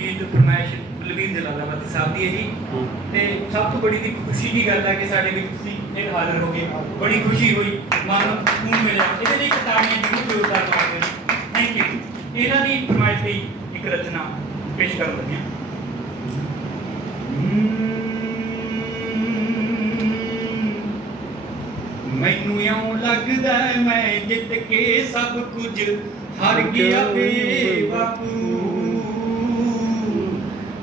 ਗੀਤ ਫਰਮਾਇਸ਼ ਬਲਵੀਰ ਜਲਾਲਾਬਾਦੀ ਸਾਹਿਬ ਦੀ ਹੈ ਜੀ। ਤੇ ਸਭ ਤੋਂ ਬੜੀ ਦੀ ਖੁਸ਼ੀ ਦੀ ਗੱਲ ਹੈ ਕਿ ਸਾਡੇ ਵਿੱਚ ਤੁਸੀਂ ਇੱਕ ਹਾਜ਼ਰ ਹੋ ਗਏ। ਬੜੀ ਖੁਸ਼ੀ ਹੋਈ। ਮਨ ਨੂੰ ਸਕੂਨ ਮਿਲਿਆ। ਇਹਦੇ ਲਈ ਕਿਤਾਬੀਆਂ ਜ਼ਰੂਰ ਜ਼ੋਰਦਾਰ ਕਰਦੇ ਥੈਂਕ ਯੂ ਇਹਨਾਂ ਦੀ ਫਰਮਾਇਸ਼ ਲਈ ਇੱਕ ਰਚਨਾ ਪੇਸ਼ ਕਰਨ ਲੱਗੇ ਹਾਂ। ਮੈਨੂੰ ਇਉਂ ਲੱਗਦਾ ਮੈਂ ਜਿੱਤ ਕੇ ਸਭ ਕੁਝ ਹਾਰ ਗਿਆ ਵੇ ਬਾਪੂ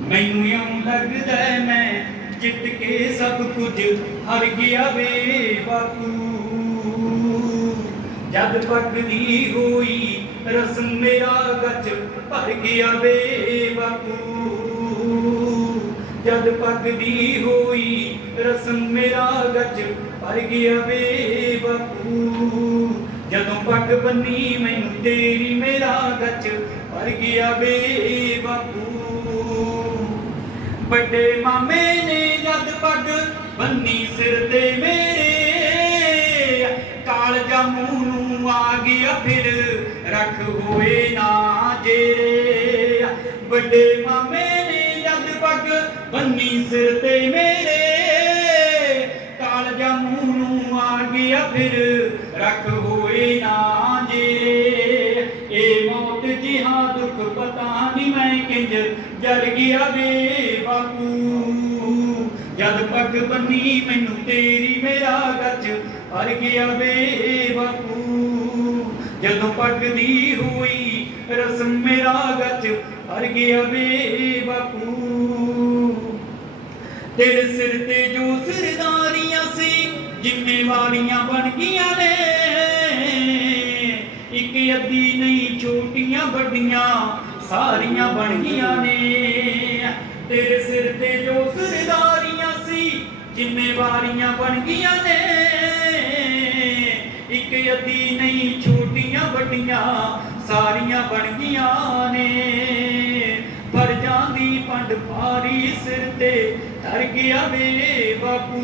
ਮੈਨੂੰ ਇਉਂ ਲੱਗਦਾ ਮੈਂ ਜਿੱਤ ਕੇ ਸਭ ਕੁਝ ਹਰ ਗਿਆ ਵੇ ਬਾਪੂ। ਜਦ ਪੱਕਦੀ ਹੋਈ ਰਸਮ ਮੇਰਾ ਗੱਜ ਭਰ ਗਿਆ ਵੇ ਬਾਪੂ। ਜਦ ਪੱਕਦੀ ਹੋਈ ਰਸਮ ਮੇਰਾ ਗੱਜ ਭਰ ਗਿਆ ਵੇ ਬਾਪੂ। ਜਦੋਂ ਪੱਗ ਬੰਨੀ ਮੈਨੂੰ ਤੇਰੀ ਮੇਰਾ ਗੱਜ ਭਰ ਗਿਆ ਵੇ ਬਾਪੂ। ਵੱਡੇ ਮਾਮੇ ਨੇ ਜਦ ਪੱਗ ਬੰਨੀ ਸਿਰ ਤੇ ਮੇਰੇ, ਕਾਲਜਾ ਮੂੰਹ ਨੂੰ ਆ ਗਿਆ ਫਿਰ ਰੱਖ ਹੋਏ ਨਾ ਜੇਰੇ। ਵੱਡੇ ਮਾਮੇ ਨੇ ਜਦ ਪੱਗ ਬੰਨੀ ਸਿਰ ਤੇ ਮੇਰੇ, ਕਾਲਜਾ ਮੂੰਹ ਨੂੰ ਆ ਗਿਆ ਫਿਰ ਰੱਖ ਹੋਏ ਨਾ ਜੇਰੇ। ਇਹ ਮੌਤ ਜਿਹਾ ਦੁੱਖ ਪਤਾ ਨਹੀਂ ਮੈਂ ਕਿੰਜ ਜਰ ਗਿਆ ਵੇ। ਜਦ ਪੱਗ ਬੰਨੀ ਮੈਨੂੰ ਤੇਰੀ ਮੇਰਾ ਗੱਜ ਹਰ ਗਿਆ ਵੇ ਬਾਪੂ। ਜਦੋਂ ਪੱਗ ਦੀ ਹੋਈ ਰਸਮ ਮੇਰਾ ਗੱਜ ਹਰ ਗਿਆ ਵੇ ਬਾਪੂ। ਤੇਰੇ ਸਿਰ ਤੇ ਜੋ ਸਰਦਾਰੀਆਂ ਸੀ ਜ਼ਿੰਮੇਵਾਰੀਆਂ ਬਣ ਗਈਆਂ ਨੇ, ਇੱਕ ਅੱਧੀ ਨਹੀਂ ਛੋਟੀਆਂ ਵੱਡੀਆਂ ਸਾਰੀਆਂ ਬਣ ਗਈਆਂ ਨੇ। ਤੇਰੇ ਸਿਰ ਤੇ ਜੋ ਸਰਦਾਰੀਆਂ ਜ਼ਿੰਮੇਵਾਰੀਆਂ ਬਣ ਗਈਆਂ ਨੇ। ਇੱਕ ਅੱਧੀ ਨਹੀਂ, ਛੋਟੀਆਂ ਵੱਡੀਆਂ ਸਾਰੀਆਂ ਬਣ ਗਈਆਂ ਨੇ। ਫਰਜ਼ਾਂ ਦੀ ਪੰਡ ਭਾਰੀ ਸਿਰ ਤੇ ਧਰ ਗਿਆ ਵੇ ਬਾਪੂ।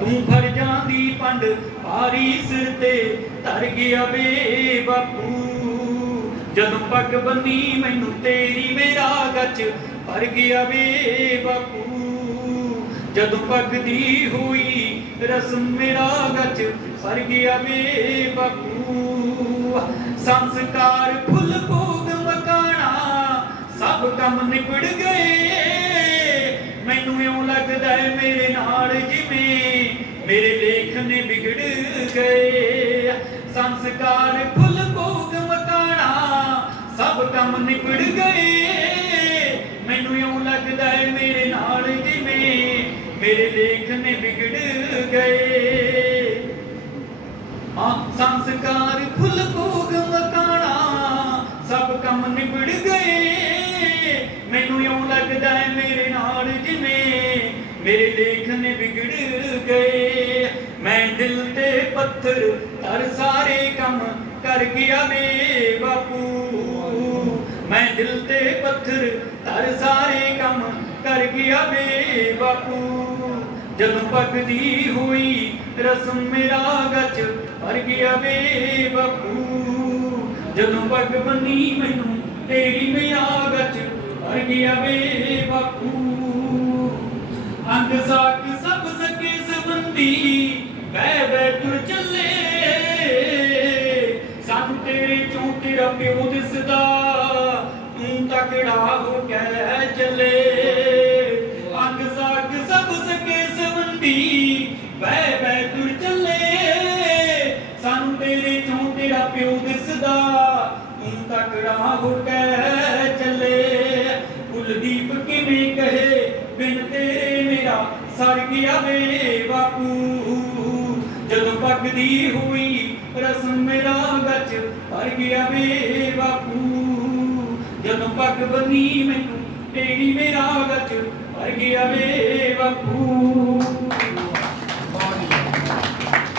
ਤੂੰ ਫਰਜ਼ਾਂ ਦੀ ਪੰਡ ਭਾਰੀ ਸਿਰ ਤੇ ਧਰ ਗਿਆ ਵੇ ਬਾਪੂ। ਜਦੋਂ ਪੱਗ ਬੰਨੀ, ਮੈਨੂੰ ਤੇਰੀ ਮੇਰਾ ਗੱਜ ਭਰ ਗਿਆ ਵੇ ਬਾਪੂ। ਜਦੋਂ ਪੱਗ ਹੋਈ ਰਸਮ ਮੇਰਾ ਗੱਜ ਭਰ ਗਿਆ ਵੇ ਬਾਪੂ। ਸੰਸਕਾਰ ਫੁੱਲ ਭੋਗ ਮਕਾਣਾ, ਸਭ ਕੰਮ ਨਿਬੜ ਗਏ। ਮੈਨੂੰ ਇਉਂ ਲੱਗਦਾ ਹੈ ਮੇਰੇ ਨਾਲ ਜਿਵੇਂ ਮੇਰੇ ਲੇਖ ਨੇ ਵਿਗੜ ਗਏ। ਸੰਸਕਾਰ ਫੁੱਲ ਭੋਗ ਮਕਾਣਾ, ਸਭ ਕੰਮ ਨਿਬੜ ਗਏ। ਜਿਵੇਂ ਮੇਰੇ ਲੇਖ ਨੇ ਵਿਗੜ ਗਏ। ਹਾਂ, ਸੰਸਕਾਰ ਫੁੱਲ ਭੋਗ ਮਕਾਣਾ, ਸਭ ਕੰਮ ਨਿਬੜ ਗਏ। ਮੈਨੂੰ ਇਉਂ ਲੱਗਦਾ ਹੈ ਮੇਰੇ ਨਾਲ ਜਿਵੇਂ ਮੇਰੇ ਲੇਖ ਨੇ ਵਿਗੜ ਗਏ। ਮੈਂ ਦਿਲ ਤੇ ਪੱਥਰ ਤਰ ਸਾਰੇ ਕੰਮ ਕਰ ਗਿਆ ਵੇ ਬਾਪੂ। ਮੈਂ ਦਿਲ ਤੇ ਪੱਥਰ ਤਰ ਸਾਰੇ ਕੰਮ ਕਰ ਗਿਆ ਵੇ ਬਾਪੂ। ਜਦੋਂ ਪੱਗ ਦੀ ਹੋਈ, ਰਸਮ ਮੇਰਾ ਗੱਜ ਭਰ ਗਿਆ ਵੇ ਬਾਪੂ। ਜਦੋਂ ਪੱਗ ਬੰਨੀ ਮੈਨੂੰ, ਤੇਰੀ ਮੇਰਾ ਗੱਜ ਭਰ ਗਿਆ ਵੇ ਬਾਪੂ। ਅੰਗ ਸਾਕ ਸਭ ਸਕੇ ਸੰਬੰਧੀ ਬੈ ਬੈ ਤੁਰ ਚੱਲੇ। ਸਾਨੂੰ ਤੇਰੇ ਚੋਂ ਤੇਰਾ ਪਿਓ ਦਿਸਦਾ? ਤੂੰ ਤਕੜਾ ਹੋ ਕੇ ਚੱਲੇ? ਸੰਬੰਧੀ ਬੈ ਬੈ ਤੁਰ ਚੱਲੇ। ਸਾਨੂੰ ਤੇਰੇ ਚੋਂ ਤੇਰਾ ਪਿਓ ਦਿਸਦਾ, ਤੂੰ ਤਕੜਾ ਹੋ ਕੇ ਚੱਲੇ। ਕੁਲਦੀਪ ਕਿਵੇਂ ਕਹੇ, ਬਿਨ ਤੇਰੇ ਮੇਰਾ ਸਰ ਗਿਆ ਵੇ ਬਾਪੂ। ਜਦੋਂ ਪੱਗਦੀ ਹੋਈ, ਰਸਮ ਮੇਰਾ ਗੱਜ ਭਰ ਗਿਆ ਵੇ ਬਾਪੂ। ਜਦੋਂ ਪੱਗ ਬਣੀ ਮੈਨੂੰ, ਤੇਰੀ ਮੇਰਾ ਗੱਜ ਭਰ ਗਿਆ ਵੇ ਬਾਪੂ।